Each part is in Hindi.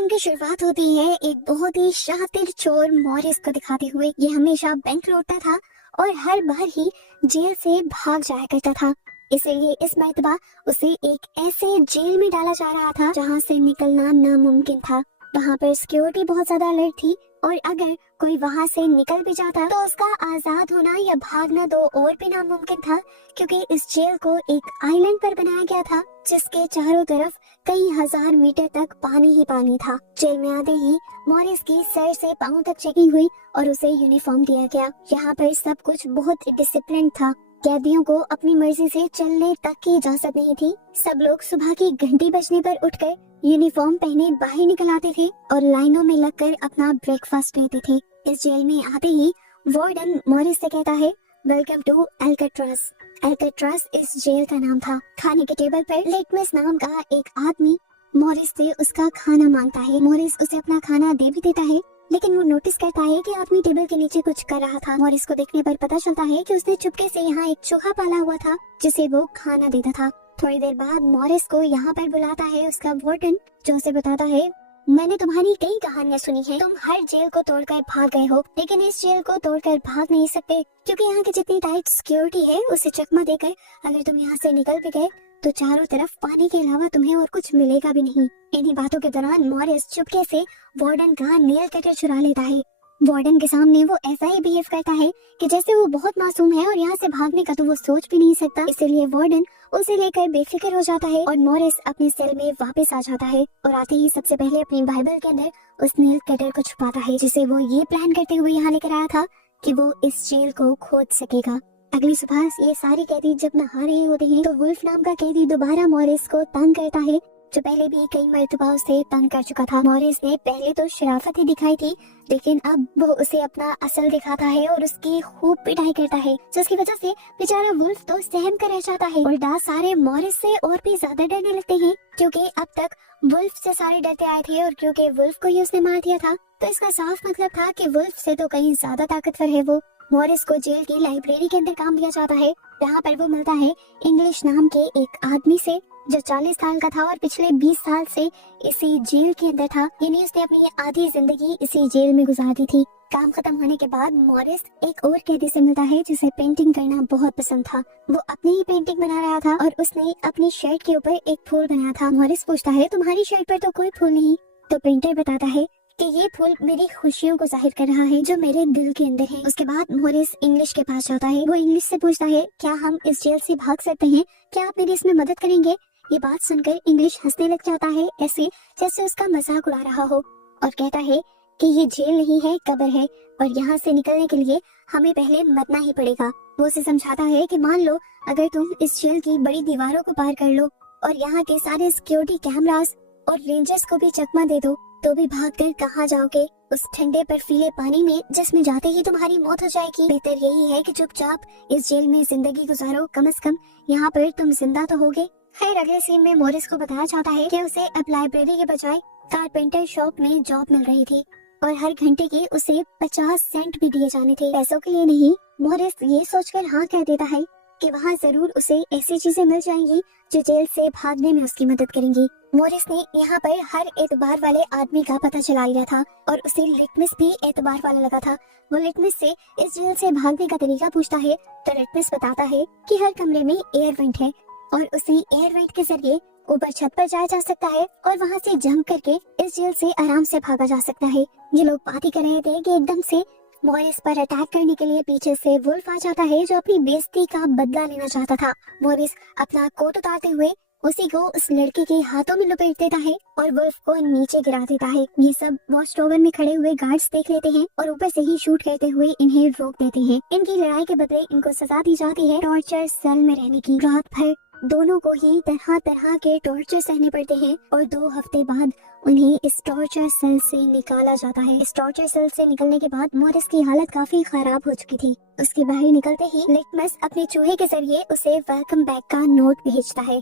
कहानी की शुरुआत होती है एक बहुत ही शातिर चोर मॉरिस को दिखाते हुए। ये हमेशा बैंक लूटता था और हर बार ही जेल से भाग जाया करता था। इसीलिए इस मर्तबा उसे एक ऐसे जेल में डाला जा रहा था जहां से निकलना नामुमकिन था। वहां पर सिक्योरिटी बहुत ज्यादा अलर्ट थी और अगर कोई वहां से निकल भी जाता तो उसका आजाद होना या भागना दो और भी नामुमकिन था, क्योंकि इस जेल को एक आइलैंड पर बनाया गया था जिसके चारों तरफ कई हजार मीटर तक पानी ही पानी था। जेल में आते ही मॉरिस की सर से पांव तक चेकिंग हुई और उसे यूनिफॉर्म दिया गया। यहाँ पर सब कुछ बहुत डिसिप्लिन था। कैदियों को अपनी मर्जी से चलने तक की इजाजत नहीं थी। सब लोग सुबह की घंटी बजने पर उठकर यूनिफॉर्म पहने बाहर निकल आते थे और लाइनों में लगकर अपना ब्रेकफास्ट लेते थे। इस जेल में आते ही वार्डन मॉरिस से कहता है, वेलकम टू एल्काट्रास। एल्काट्रास इस जेल का नाम था। खाने के टेबल पर लिटमस नाम का एक आदमी मॉरिस से उसका खाना मांगता है। मॉरिस उसे अपना खाना दे भी देता है, लेकिन वो नोटिस करता है कि आदमी टेबल के नीचे कुछ कर रहा था। मॉरिस को देखने पर पता चलता है कि उसने चुपके से यहाँ एक चूहा पाला हुआ था जिसे वो खाना देता था। थोड़ी देर बाद मॉरिस को यहाँ पर बुलाता है उसका वार्डन, जो उसे बताता है, मैंने तुम्हारी कई कहानियां सुनी हैं। तुम हर जेल को तोड़कर भाग गए हो, लेकिन इस जेल को तोड़कर भाग नहीं सकते, क्योंकि यहाँ की जितनी टाइट सिक्योरिटी है उसे चकमा देकर अगर तुम यहाँ से निकल भी गए तो चारों तरफ पानी के अलावा तुम्हें और कुछ मिलेगा भी नहीं। इन्हीं बातों के दौरान मॉरिस चुपके से वार्डन का नेल कटर चुरा लेता है। वार्डन के सामने वो ऐसा ही बिहेव करता है कि जैसे वो बहुत मासूम है और यहाँ से भागने का तो वो सोच भी नहीं सकता। इसीलिए वार्डन उसे लेकर बेफिक्र हो जाता है और मॉरिस अपने सेल में वापस आ जाता है और आते ही सबसे पहले अपनी बाइबल के अंदर उस नेल कटर को छुपाता है, जिसे वो ये प्लान करते हुए यहाँ लेकर आया था कि वो इस जेल को खोद सकेगा। अगली सुबह ये सारे कैदी जब नहा रहे होते हैं तो वुल्फ नाम का कैदी दोबारा मॉरिस को तंग करता है, जो पहले भी कई मर्तबा उसे तंग कर चुका था। मॉरिस ने पहले तो शराफत ही दिखाई थी, लेकिन अब वो उसे अपना असल दिखाता है और उसकी खूब पिटाई करता है, जिसकी वजह से बेचारा वुल्फ तो सहम कर रह जाता है। उल्टा सारे मॉरिस से और भी ज्यादा डरने लगते हैं, क्योंकि अब तक वुल्फ से सारे डरते आए थे और क्योंकि वुल्फ को ही उसने मार दिया था तो इसका साफ मतलब था कि वुल्फ से तो कहीं ज्यादा ताकतवर है वो। मॉरिस को जेल की लाइब्रेरी के अंदर काम दिया जाता है, जहाँ पर वो मिलता है इंग्लिश नाम के एक आदमी से जो 40 साल का था और पिछले 20 साल से इसी जेल के अंदर था। यानी उसने अपनी आधी जिंदगी इसी जेल में गुजार दी थी। काम खत्म होने के बाद मॉरिस एक और कैदी से मिलता है जिसे पेंटिंग करना बहुत पसंद था। वो अपनी ही पेंटिंग बना रहा था और उसने अपनी शर्ट के ऊपर एक फूल बनाया था। मॉरिस पूछता है, तुम्हारी शर्ट पर तो कोई फूल नहीं। तो पेंटर बताता है कि ये फूल मेरी खुशियों को जाहिर कर रहा है जो मेरे दिल के अंदर है। उसके बाद मॉरिस इंग्लिश के पास जाता है। वो इंग्लिश से पूछता है, क्या हम इस जेल से भाग सकते हैं? क्या आप मेरी इसमें मदद करेंगे? ये बात सुनकर इंग्लिश हंसने लग जाता है, ऐसे जैसे उसका मजाक उड़ा रहा हो, और कहता है कि ये जेल नहीं है, कब्र है और यहाँ से निकलने के लिए हमें पहले मरना ही पड़ेगा। वो उसे समझाता है कि मान लो अगर तुम इस जेल की बड़ी दीवारों को पार कर लो और यहाँ के सारे सिक्योरिटी कैमरास और रेंजर्स को भी चकमा दे दो, तो भी भागकर कहाँ जाओगे? उस ठंडे बर्फीले पानी में जिसमें जाते ही तुम्हारी मौत हो जाएगी। बेहतर यही है कि चुपचाप इस जेल में जिंदगी गुजारो, कम से कम यहाँ पर तुम जिंदा तो होगे। खैर, अगले सीन में मॉरिस को बताया जाता है कि उसे अब लाइब्रेरी के बजाय कारपेंटर शॉप में जॉब मिल रही थी और हर घंटे के उसे 50 सेंट भी दिए जाने थे। पैसों के लिए नहीं। मॉरिस ये सोचकर हाँ कह देता है कि वहाँ जरूर उसे ऐसी चीजें मिल जाएंगी जो जेल से भागने में उसकी मदद करेंगी। मॉरिस ने यहाँ पर हर एतबार वाले आदमी का पता चला लिया था और उसे लिटमस भी एतबार वाला लगा था। वो लिटमस से इस जेल से भागने का तरीका पूछता है तो लिटमस बताता है कि हर कमरे में एयर वेंट है और उसे एयर वेंट के जरिए ऊपर छत पर जाया जा सकता है और वहाँ से जंप करके इस जेल से आराम से भागा जा सकता है। ये लोग बात ही कर रहे थे कि एकदम से मॉरिस पर अटैक करने के लिए पीछे से वुल्फ आ जाता है, जो अपनी बेइज्जती का बदला लेना चाहता था। मॉरिस अपना कोट उतारते हुए उसी को उस लड़के के हाथों में लपेट देता है और वुल्फ को नीचे गिरा देता है। ये सब वॉच टावर में खड़े हुए गार्ड्स देख लेते हैं और ऊपर से ही शूट करते हुए इन्हें रोक देते हैं। इनकी लड़ाई के बदले इनको सजा दी जाती है टॉर्चर सेल में रहने की। रात भर दोनों को ही तरह तरह के टॉर्चर सहने पड़ते हैं और 2 हफ्ते बाद उन्हें इस टॉर्चर सेल से निकाला जाता है। इस टॉर्चर सेल से निकलने के बाद मॉरिस की हालत काफी खराब हो चुकी थी। उसके बाहर निकलते ही लिटमस अपने चूहे के जरिए उसे वेलकम बैक का नोट भेजता है।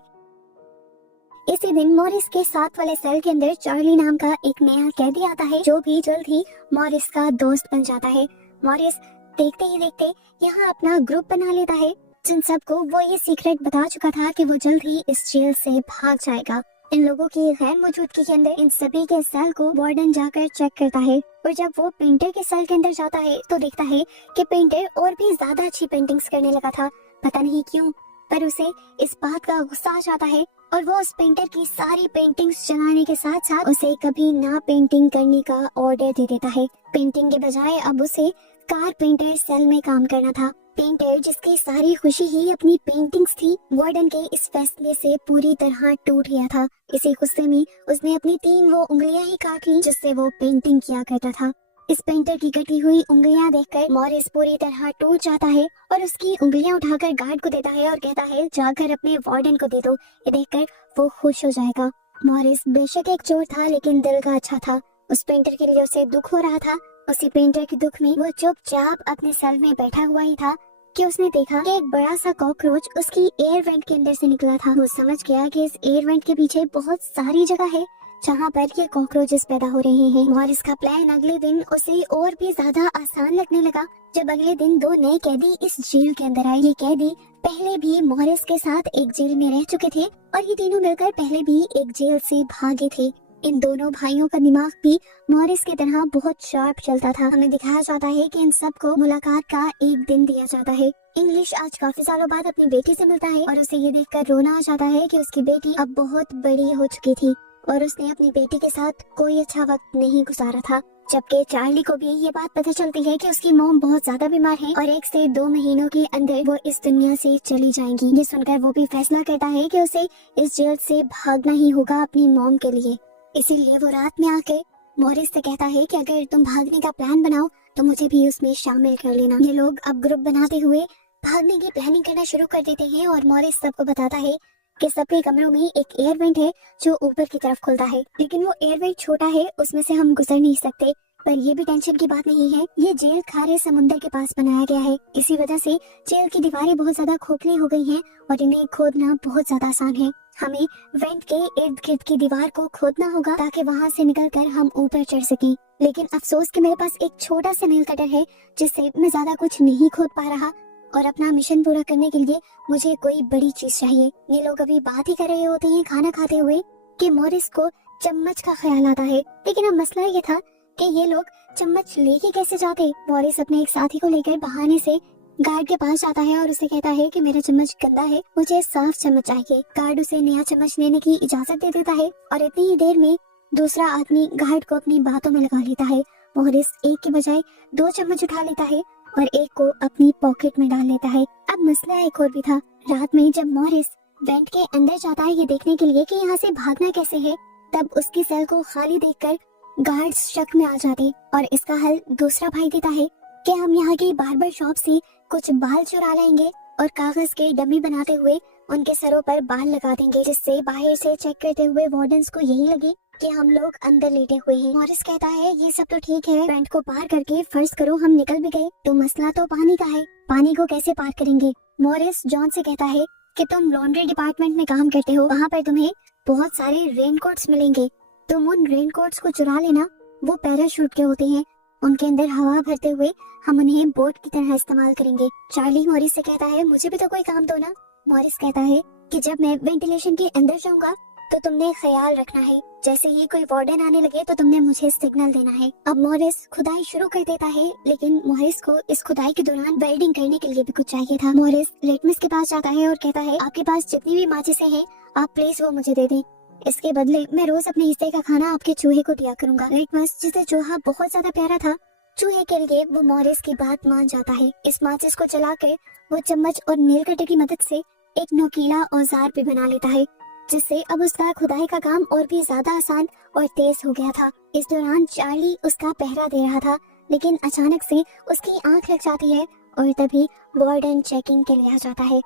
इसी दिन मॉरिस के साथ वाले सेल के अंदर चार्ली नाम का एक नया कैदी आता है, जो भी जल्द ही मॉरिस का दोस्त बन जाता है। मॉरिस देखते ही देखते यहाँ अपना ग्रुप बना लेता है, जिन सबको वो ये सीक्रेट बता चुका था कि वो जल्द ही इस जेल से भाग जाएगा। इन लोगों की गैर मौजूदगी के अंदर इन सभी के सेल को वार्डन जाकर चेक करता है और जब वो पेंटर के सेल के अंदर जाता है तो देखता है कि पेंटर और भी ज्यादा अच्छी पेंटिंग्स करने लगा था। पता नहीं क्यों, पर उसे इस बात का गुस्सा आ जाता है और वो उस पेंटर की सारी पेंटिंग्स जलाने के साथ साथ उसे कभी ना पेंटिंग करने का ऑर्डर दे देता है। पेंटिंग के बजाय अब उसे कारपेंटर सेल में काम करना था। पेंटर जिसकी सारी खुशी ही अपनी पेंटिंग्स थी, वार्डन के इस फैसले से पूरी तरह टूट गया था। इसी गुस्से में उसने अपनी 3 वो उंगलियां ही काट ली जिससे वो पेंटिंग किया करता था। इस पेंटर की कटी हुई उंगलियां देखकर मॉरिस पूरी तरह टूट जाता है और उसकी उंगलियां उठाकर गार्ड को देता है और कहता है जाकर अपने वार्डन को दे दो। ये देखकर वो खुश हो जाएगा। मॉरिस बेशक एक चोर था लेकिन दिल का अच्छा था। उस पेंटर के लिए उसे दुख हो रहा था। उसी पेंटर के दुख में वो चुपचाप अपने सेल में बैठा हुआ ही था कि उसने देखा कि एक बड़ा सा कॉकरोच उसकी एयर वेंट के अंदर से निकला था। वो समझ गया कि इस एयर वेंट के पीछे बहुत सारी जगह है जहाँ पर ये कॉकरोचेस पैदा हो रहे हैं। मॉरिस का प्लान अगले दिन उसे और भी ज्यादा आसान लगने लगा जब अगले दिन 2 नए कैदी इस जेल के अंदर आए। ये कैदी पहले भी मॉरिस के साथ एक जेल में रह चुके थे और ये तीनों मिलकर पहले भी एक जेल से भागे थे। इन दोनों भाइयों का दिमाग भी मॉरिस की तरह बहुत शार्प चलता था। हमें दिखाया जाता है कि इन सबको मुलाकात का एक दिन दिया जाता है। इंग्लिश आज काफी सालों बाद अपनी बेटी से मिलता है और उसे ये देखकर रोना आ जाता है कि उसकी बेटी अब बहुत बड़ी हो चुकी थी और उसने अपनी बेटी के साथ कोई अच्छा वक्त नहीं गुजारा था। जबकि चार्ली को भी ये बात पता चलती है कि उसकी मॉम बहुत ज्यादा बीमार है और 1 से 2 महीनों के अंदर वो इस दुनिया से चली जाएंगी। ये सुनकर वो भी फैसला करता है कि उसे इस जेल से भागना ही होगा अपनी मॉम के लिए। इसीलिए वो रात में आके मॉरिस से कहता है कि अगर तुम भागने का प्लान बनाओ तो मुझे भी उसमें शामिल कर लेना। ये लोग अब ग्रुप बनाते हुए भागने की प्लानिंग करना शुरू कर देते हैं और मॉरिस सबको बताता है कि सबके कमरों में एक एयर वेंट है जो ऊपर की तरफ खुलता है, लेकिन वो एयर वेंट छोटा है, उसमें से हम गुजर नहीं सकते। पर ये भी टेंशन की बात नहीं है, ये जेल खारे समुद्र के पास बनाया गया है। इसी वजह से जेल की दीवारें बहुत ज्यादा खोखली हो गई हैं और इन्हें खोदना बहुत ज्यादा आसान है। हमें वेंट के इर्द गिर्द की दीवार को खोदना होगा ताकि वहाँ से निकलकर हम ऊपर चढ़ सकें। लेकिन अफसोस कि मेरे पास एक छोटा सा नेल कटर है जिससे मैं ज्यादा कुछ नहीं खोद पा रहा और अपना मिशन पूरा करने के लिए मुझे कोई बड़ी चीज चाहिए। ये लोग अभी बात ही कर रहे होते हैं खाना खाते हुए कि मॉरिस को चम्मच का ख्याल आता है, लेकिन अब मसला ये था कि ये लोग चम्मच लेके कैसे जाते। मॉरिस अपने एक साथी को लेकर बहाने से गार्ड के पास जाता है और उसे कहता है कि मेरा चम्मच गंदा है, मुझे साफ चम्मच चाहिए। गार्ड उसे नया चम्मच लेने की इजाजत दे देता है और इतनी ही देर में दूसरा आदमी गार्ड को अपनी बातों में लगा लेता है। मॉरिस एक के बजाय 2 चम्मच उठा लेता है और एक को अपनी पॉकेट में डाल लेता है। अब मसला एक और भी था। रात में जब मॉरिस वेंट के अंदर जाता है ये देखने के लिए कि यहाँ से भागना कैसे है, तब उसकी सेल को खाली देखकर गार्ड्स शक में आ जाते और इसका हल दूसरा भाई देता है कि हम यहाँ की बार्बर शॉप से कुछ बाल चुरा लाएंगे और कागज के डमी बनाते हुए उनके सरों पर बाल लगा देंगे, जिससे बाहर से चेक करते हुए वार्डन्स को यही लगे कि हम लोग अंदर लेटे हुए हैं। मॉरिस कहता है ये सब तो ठीक है, वेंट को पार करके फर्ज करो हम निकल भी गए, तो मसला तो पानी का है, पानी को कैसे पार करेंगे। मॉरिस जॉन से कहता है कि तुम लॉन्ड्री डिपार्टमेंट में काम करते हो, वहाँ पर तुम्हें बहुत सारे रेनकोट्स मिलेंगे, तुम उन रेनकोट्स को चुरा लेना, वो पैराशूट के होते हैं, उनके अंदर हवा भरते हुए हम उन्हें बोट की तरह इस्तेमाल करेंगे। चार्ली मॉरिस से कहता है मुझे भी तो कोई काम दो ना। मॉरिस कहता है कि जब मैं वेंटिलेशन के अंदर जाऊंगा तो तुमने ख्याल रखना है, जैसे ही कोई वार्डन आने लगे तो तुमने मुझे सिग्नल देना है। अब मॉरिस खुदाई शुरू कर देता है, लेकिन मॉरिस को इस खुदाई के दौरान वेल्डिंग करने के लिए भी कुछ चाहिए था। मॉरिस लेटमस के पास जाता है और कहता है आपके पास जितनी भी माचिसें हैं आप प्लीज वो मुझे दे दें, इसके बदले मैं रोज अपने हिस्से का खाना आपके चूहे को दिया करूंगा। लेटमस जिसे चूहा बहुत ज्यादा प्यारा था, चूहे के लिए वो मॉरिस की बात मान जाता है। इस माचिस को जलाकर वो चम्मच और नेल कटर की मदद से एक नोकीला औजार भी बना लेता है, जिससे अब उसका खुदाई का काम और भी ज्यादा आसान और तेज हो गया था। इस दौरान चार्ली उसका पहरा दे रहा था, लेकिन अचानक से उसकी आंख लग जाती है और तभी वार्डन चेकिंग के लिए आ जाता है।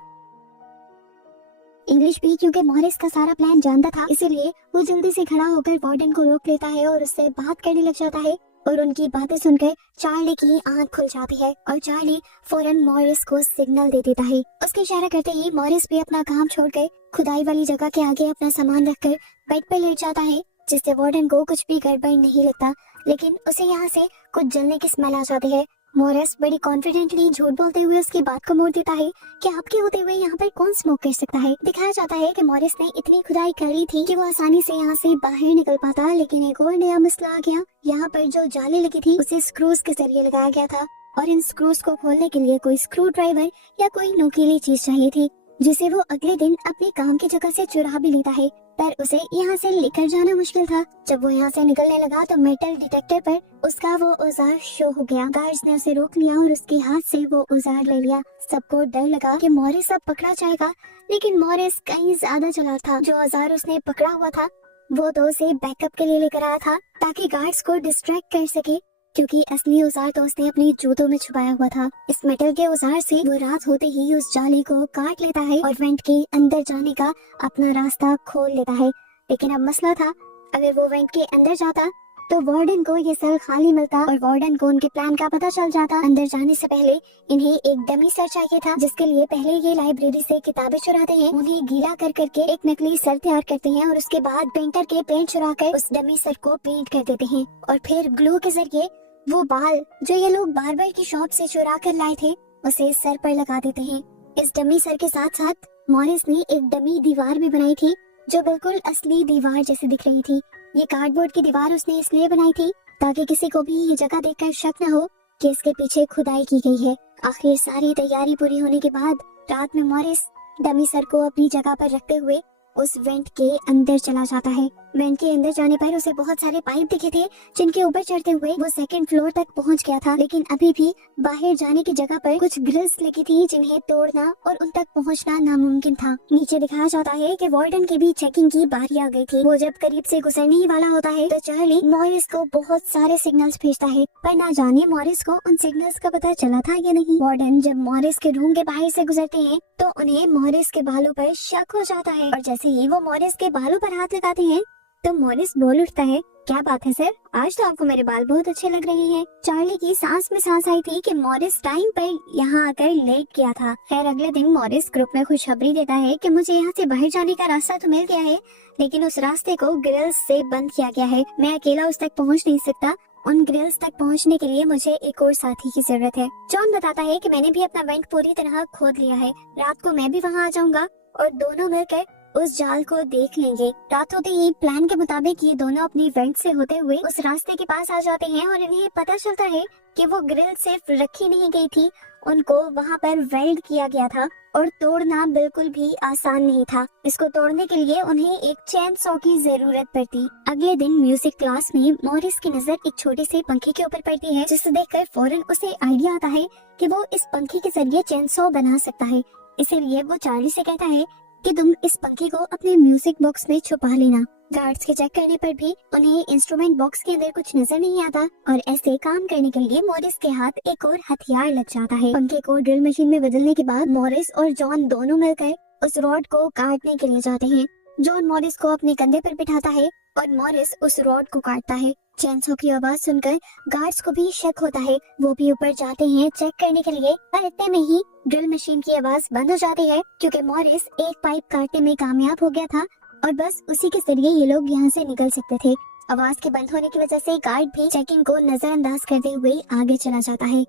इंग्लिश भी क्योंकि मॉरिस का सारा प्लान जानता था, इसीलिए वो जल्दी से खड़ा होकर वार्डन को रोक लेता है और उससे बात करने लग जाता है और उनकी बातें सुनकर चार्ली की आंख खुल जाती है और चार्ली फौरन मॉरिस को सिग्नल दे देता है। उसके इशारा करते ही मॉरिस भी अपना काम छोड़कर खुदाई वाली जगह के आगे अपना सामान रखकर बेड पर लेट जाता है, जिससे वार्डन को कुछ भी गड़बड़ नहीं लगता, लेकिन उसे यहाँ से कुछ जलने की स्मेल आ जाती है। मॉरिस बड़ी कॉन्फिडेंटली झूठ बोलते हुए उसकी बात को मोड़ देता है कि आपके होते हुए यहाँ पर कौन स्मोक कर सकता है। दिखाया जाता है कि मॉरिस ने इतनी खुदाई कर ली थी कि वो आसानी से यहाँ से बाहर निकल पाता, लेकिन एक और नया मसला आ गया। यहाँ पर जो जाली लगी थी उसे स्क्रूज के जरिए लगाया गया था और इन स्क्रूज को खोलने के लिए कोई स्क्रू ड्राइवर या कोई नुकीली चीज चाहिए थी, जिसे वो अगले दिन अपने काम की जगह से चुरा भी लेता है, पर उसे यहाँ से लेकर जाना मुश्किल था। जब वो यहाँ से निकलने लगा तो मेटल डिटेक्टर पर उसका वो औजार शो हो गया। गार्ड्स ने उसे रोक लिया और उसके हाथ से वो औजार ले लिया। सबको डर लगा कि मॉरिस अब पकड़ा जाएगा, लेकिन मॉरिस कहीं ज्यादा चालाक था। जो औजार उसने पकड़ा हुआ था वो तो उसे बैकअप के लिए लेकर आया था ताकि गार्ड्स को डिस्ट्रैक्ट कर सके, क्योंकि असली औजार तो उसने अपने जूतों में छुपाया हुआ था। इस मेटल के औजार से वो रात होते ही उस जाली को काट लेता है और वेंट के अंदर जाने का अपना रास्ता खोल लेता है। लेकिन अब मसला था, अगर वो वेंट के अंदर जाता तो वार्डन को ये सेल खाली मिलता और वार्डन को उनके प्लान का पता चल जाता। अंदर जाने से पहले इन्हें एक डमी सर चाहिए था, जिसके लिए पहले ये लाइब्रेरी से किताबें चुराते हैं, उन्हें गीला कर करके एक नकली सर तैयार करते हैं और उसके बाद पेंटर के पेंट चुरा कर उस डमी सर को पेंट कर देते हैं और फिर ग्लू के जरिए वो बाल जो ये लोग बार्बर की शॉप से चुरा कर लाए थे उसे सर पर लगा देते हैं। इस डमी सर के साथ साथ मॉरिस ने एक डमी दीवार भी बनाई थी जो बिल्कुल असली दीवार जैसी दिख रही थी। ये कार्डबोर्ड की दीवार उसने इसलिए बनाई थी ताकि किसी को भी ये जगह देखकर शक न हो कि इसके पीछे खुदाई की गई है। आखिर सारी तैयारी पूरी होने के बाद रात में मॉरिस डमी सर को अपनी जगह पर रखते हुए उस वेंट के अंदर चला जाता है। वेंट के अंदर जाने पर उसे बहुत सारे पाइप दिखे थे जिनके ऊपर चढ़ते हुए वो सेकंड फ्लोर तक पहुंच गया था, लेकिन अभी भी बाहर जाने की जगह पर कुछ ग्रिल्स लगी थी जिन्हें तोड़ना और उन तक पहुंचना नामुमकिन था। नीचे दिखाया जाता है कि वार्डन की भी चेकिंग की बारी आ गई थी। वो जब करीब से गुजरने ही वाला होता है तो चार्ली मॉरिस को बहुत सारे सिग्नल्स भेजता है, पर ना जाने मॉरिस को उन सिग्नल्स का पता चला था या नहीं। वार्डन जब मॉरिस के रूम के बाहर से गुजरते हैं तो उन्हें मॉरिस के बालों पर शक हो जाता है और जैसे ही वो मॉरिस के बालों पर हाथ लगाते हैं तो मॉरिस बोल उठता है, क्या बात है सर, आज तो आपको मेरे बाल बहुत अच्छे लग रहे हैं। चार्ली की सांस में सांस आई थी कि मॉरिस टाइम पर यहाँ आकर लेट गया था। खैर अगले दिन मॉरिस ग्रुप में खुशखबरी देता है कि मुझे यहाँ से बाहर जाने का रास्ता तो मिल गया है, लेकिन उस रास्ते को ग्रिल्स से बंद किया गया है। मैं अकेला उस तक पहुँच नहीं सकता। उन ग्रिल्स तक पहुँचने के लिए मुझे एक और साथी की जरूरत है। जॉन बताता है कि मैंने भी अपना वेंट पूरी तरह खोद लिया है। रात को मैं भी वहाँ आ जाऊंगा और दोनों मिलकर उस जाल को देख लेंगे। रात होते ही प्लान के मुताबिक ये दोनों अपनी वेंट से होते हुए उस रास्ते के पास आ जाते हैं और इन्हें पता चलता है कि वो ग्रिल सिर्फ रखी नहीं गई थी, उनको वहाँ पर वेल्ड किया गया था और तोड़ना बिल्कुल भी आसान नहीं था। इसको तोड़ने के लिए उन्हें एक चेन सॉ की जरूरत पड़ती। अगले दिन म्यूजिक क्लास में मॉरिस की नजर एक छोटे से पंखे के ऊपर पड़ती है, जिसे देखकर फौरन उसे आइडिया आता है कि वो इस पंखे के जरिए चेन सॉ बना सकता है। इसीलिए वो चार्ली से कहता है कि तुम इस पंखे को अपने म्यूजिक बॉक्स में छुपा लेना। गार्ड्स के चेक करने पर भी उन्हें इंस्ट्रूमेंट बॉक्स के अंदर कुछ नजर नहीं आता और ऐसे काम करने के लिए मॉरिस के हाथ एक और हथियार लग जाता है। पंखे को ड्रिल मशीन में बदलने के बाद मॉरिस और जॉन दोनों मिलकर उस रॉड को काटने के लिए जाते हैं। जॉन मॉरिस को अपने कंधे पर बिठाता है और मॉरिस उस रॉड को काटता है। चेनसो की आवाज सुनकर गार्ड्स को भी शक होता है। वो भी ऊपर जाते हैं चेक करने के लिए, पर इतने में ही ड्रिल मशीन की आवाज बंद हो जाती है क्योंकि मॉरिस एक पाइप काटने में कामयाब हो गया था और बस उसी के जरिए ये लोग यहाँ से निकल सकते थे। आवाज के बंद होने की वजह से गार्ड भी चेकिंग को नजरअंदाज करते हुए आगे चला जाता है।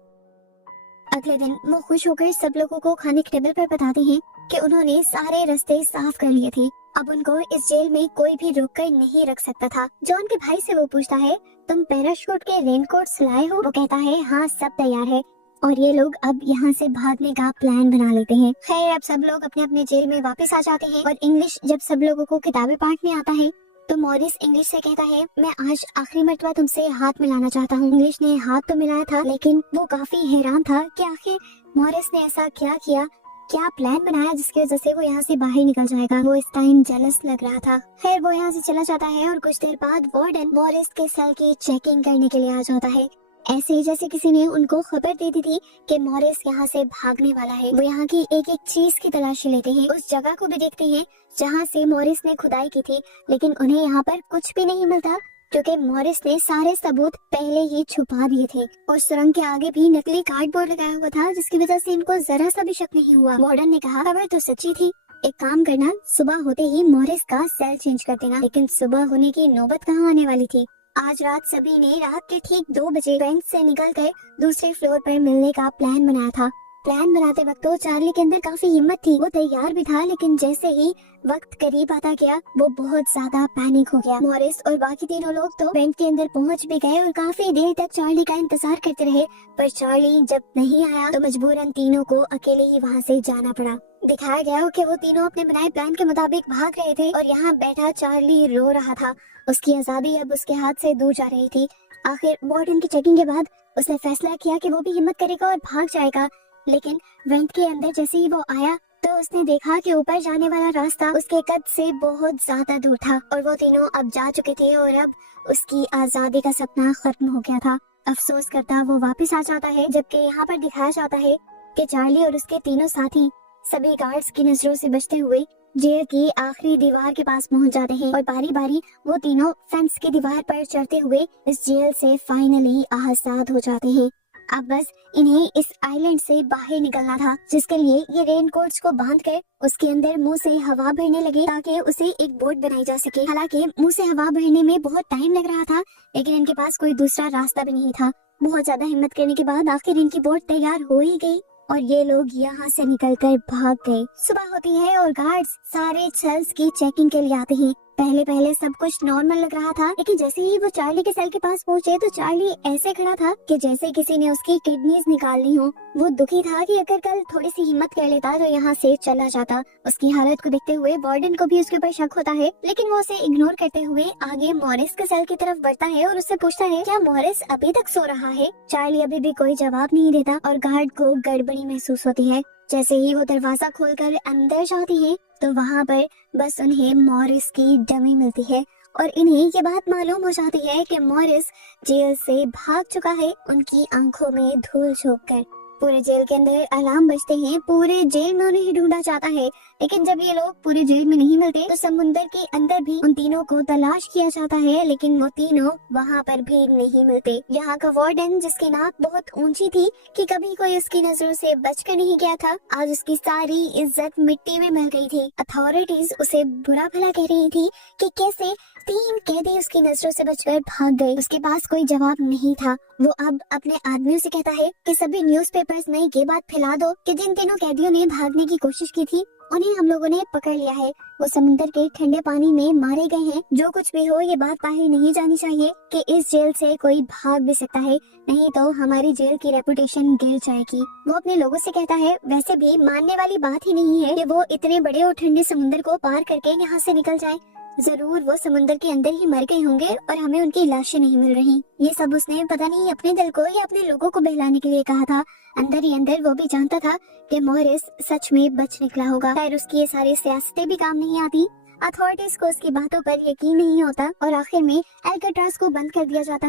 अगले दिन वो खुश होकर सब लोगों को खाने के टेबल पर बताते हैं कि उन्होंने सारे रास्ते साफ कर लिए थे। अब उनको इस जेल में कोई भी रोक कर नहीं रख सकता था। जॉन के भाई से वो पूछता है, तुम पैराशूट के रेनकोट लाए हो? वो कहता है, हाँ सब तैयार है। और ये लोग अब यहाँ से भागने का प्लान बना लेते हैं। खैर अब सब लोग अपने अपने जेल में वापस आ जाते हैं और इंग्लिश जब सब लोगों को किताबें बांटने आता है तो मॉरिस इंग्लिश से कहता है, मैं आज आखिरी मर्तबा तुमसे हाथ मिलाना चाहता हूँ। इंग्लिश ने हाथ तो मिलाया था लेकिन वो काफी हैरान था कि आखिर मॉरिस ने ऐसा क्या किया, क्या प्लान बनाया जिसकी वजह से वो यहाँ से बाहर निकल जाएगा। वो इस टाइम जेलस लग रहा था। खैर वो यहाँ से चला जाता है और कुछ देर बाद वार्डन मॉरिस के सेल की चेकिंग करने के लिए आ जाता है। ऐसे ही जैसे किसी ने उनको खबर दे दी थी कि मॉरिस यहाँ से भागने वाला है। वो यहाँ की एक एक चीज की तलाशी लेते हैं, उस जगह को भी देखते हैं जहाँ से मॉरिस ने खुदाई की थी, लेकिन उन्हें यहाँ पर कुछ भी नहीं मिलता क्योंकि मॉरिस ने सारे सबूत पहले ही छुपा दिए थे। और सुरंग के आगे भी नकली कार्डबोर्ड लगाया हुआ था जिसकी वजह से इनको जरा सा भी शक नहीं हुआ। वार्डन ने कहा, खबर तो सच्ची थी, एक काम करना, सुबह होते ही मॉरिस का सेल चेंज कर देना। लेकिन सुबह होने की नौबत कहाँ आने वाली थी। आज रात सभी ने रात के ठीक 2 बजे बैंक से निकलकर दूसरे फ्लोर पर मिलने का प्लान बनाया था। प्लान बनाते वक्त तो चार्ली के अंदर काफी हिम्मत थी, वो तैयार भी था, लेकिन जैसे ही वक्त करीब आता गया वो बहुत ज्यादा पैनिक हो गया। मॉरिस और बाकी तीनों लोग तो बैंक के अंदर पहुंच भी गए और काफी देर तक चार्ली का इंतजार करते रहे, पर चार्ली जब नहीं आया तो मजबूरन तीनों को अकेले ही वहां से जाना पड़ा। दिखाया गया कि वो तीनों अपने बनाए प्लान के मुताबिक भाग रहे थे और यहाँ बैठा चार्ली रो रहा था। उसकी आजादी अब उसके हाथ से दूर जा रही थी। आखिर वार्डन की चेकिंग के बाद उसने फैसला किया कि वो भी हिम्मत करेगा और भाग जाएगा, लेकिन वेंट के अंदर जैसे ही वो आया तो उसने देखा कि ऊपर जाने वाला रास्ता उसके कद से बहुत ज्यादा दूर था और वो तीनों अब जा चुके थे और अब उसकी आजादी का सपना खत्म हो गया था। अफसोस करता वो वापस आ जाता है, जबकि यहाँ पर दिखाया जाता है कि चार्ली और उसके तीनों साथी सभी गार्ड्स की नजरों से बचते हुए जेल की आखिरी दीवार के पास पहुंच जाते हैं और बारी बारी वो तीनों फेंस की दीवार पर चढ़ते हुए इस जेल से फाइनली आजाद हो जाते हैं। अब बस इन्हें इस आइलैंड से बाहर निकलना था, जिसके लिए ये रेनकोट्स को बांधकर उसके अंदर मुंह से हवा भरने लगे ताकि उसे एक बोट बनाई जा सके। हालांकि मुंह से हवा भरने में बहुत टाइम लग रहा था, लेकिन इनके पास कोई दूसरा रास्ता भी नहीं था। बहुत ज्यादा हिम्मत करने के बाद आखिर इनकी बोट तैयार हो ही गई और ये लोग यहाँ से निकलकर भाग गए। सुबह होती है और गार्ड्स सारे सेल्स की चेकिंग के लिए आते हैं। पहले सब कुछ नॉर्मल लग रहा था, लेकिन जैसे ही वो चार्ली के सेल के पास पहुंचे तो चार्ली ऐसे खड़ा था कि जैसे किसी ने उसकी किडनीज निकाल ली हो। वो दुखी था कि अगर कल थोड़ी सी हिम्मत कर लेता तो यहाँ से चला जाता। उसकी हालत को देखते हुए वार्डन को भी उसके ऊपर शक होता है, लेकिन वो उसे इग्नोर करते हुए आगे मॉरिस के सेल की तरफ बढ़ता है और उससे पूछता है क्या मॉरिस अभी तक सो रहा है। चार्ली अभी भी कोई जवाब नहीं देता और गार्ड को गड़बड़ी महसूस होती है। जैसे ही वो दरवाजा खोलकर अंदर जाती है तो वहाँ पर बस उन्हें मॉरिस की डमी मिलती है और इन्हें ये बात मालूम हो जाती है कि मॉरिस जेल से भाग चुका है। उनकी आंखों में धूल झोंककर पूरे जेल के अंदर अलार्म बजते हैं। पूरे जेल में उन्हें ढूंढा जाता है, लेकिन जब ये लोग पूरे जेल में नहीं मिलते तो समुंदर के अंदर भी उन तीनों को तलाश किया जाता है, लेकिन वो तीनों वहाँ पर भी नहीं मिलते। यहाँ का वार्डन, जिसकी नाक बहुत ऊंची थी कि कभी कोई उसकी नजरों से बचकर नहीं गया था, आज उसकी सारी इज्जत मिट्टी में मिल गई थी। अथॉरिटीज उसे बुरा भला कह रही थी कि कैसे 3 कैदी उसकी नजरों से बचकर भाग गए। उसके पास कोई जवाब नहीं था। वो अब अपने आदमियों से कहता है कि सभी न्यूज़पेपर्स में ये बात फैला दो कि जिन तीनों कैदियों ने भागने की कोशिश की थी उन्हें हम लोगों ने पकड़ लिया है। वो समुद्र के ठंडे पानी में मारे गए हैं। जो कुछ भी हो ये बात बाहर नहीं जानी चाहिए कि इस जेल से कोई भाग भी सकता है, नहीं तो हमारी जेल की रेपुटेशन गिर जाएगी। वो अपने लोगों से कहता है वैसे भी मानने वाली बात ही नहीं है कि वो इतने बड़े और ठंडे समुद्र को पार करके यहाँ से निकल जाए। जरूर वो समुद्र के अंदर ही मर गए होंगे और हमें उनकी लाशें नहीं मिल रही। ये सब उसने पता नहीं अपने दिल को या अपने लोगों को बहलाने के लिए कहा था। अंदर ही अंदर वो भी जानता था कि मॉरिस सच में बच निकला होगा। खैर उसकी ये सारी सियासतें भी काम नहीं आती। अथॉरिटीज को उसकी बातों पर यकीन नहीं होता और आखिर में अल्काट्राज को बंद कर दिया जाता।